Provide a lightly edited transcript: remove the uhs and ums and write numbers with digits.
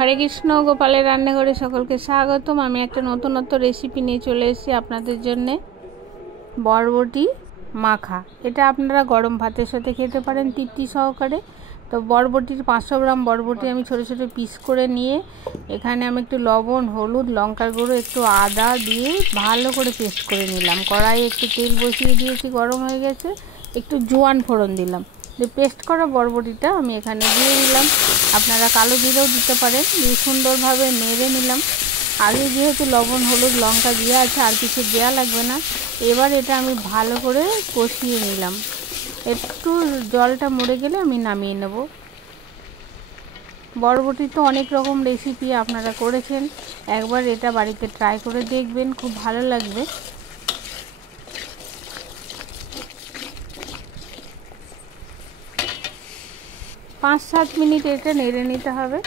হরে কৃষ্ণ, গোপালের রান্নাঘরে সকলকে স্বাগতম। আমি একটা নতুনত্ব রেসিপি নিয়ে চলে এসেছি আপনাদের জন্যে। বরবটি মাখা, এটা আপনারা গরম ভাতের সাথে খেতে পারেন তৃপ্তি সহকারে। তো বরবটির 500 গ্রাম বরবটি আমি ছোটো ছোটো পিস করে নিয়ে এখানে আমি একটু লবণ, হলুদ, লঙ্কার গুঁড়ো, একটু আদা দিয়ে ভালো করে পেস্ট করে নিলাম। কড়াইয়ে একটু তেল বসিয়ে দিয়েছি, গরম হয়ে গেছে, একটু জোয়ান ফোড়ন দিলাম। পেস্ট করা বরবটিটা আমি এখানে দিয়ে দিলাম। আপনারা কালো জিরেও দিতে পারেন। দিয়ে সুন্দরভাবে নেড়ে নিলাম। আগে যেহেতু লবণ, হলুদ, লঙ্কা দেওয়া আছে, আর কিছু দেওয়া লাগবে না। এবার এটা আমি ভালো করে কষিয়ে নিলাম। একটু জলটা মরে গেলে আমি নামিয়ে নেব। বরবটি তো অনেক রকম রেসিপি আপনারা করেছেন, একবার এটা বাড়িতে ট্রাই করে দেখবেন, খুব ভালো লাগবে। পাঁচ সাত মিনিট এটা নেড়ে নিতে হবে।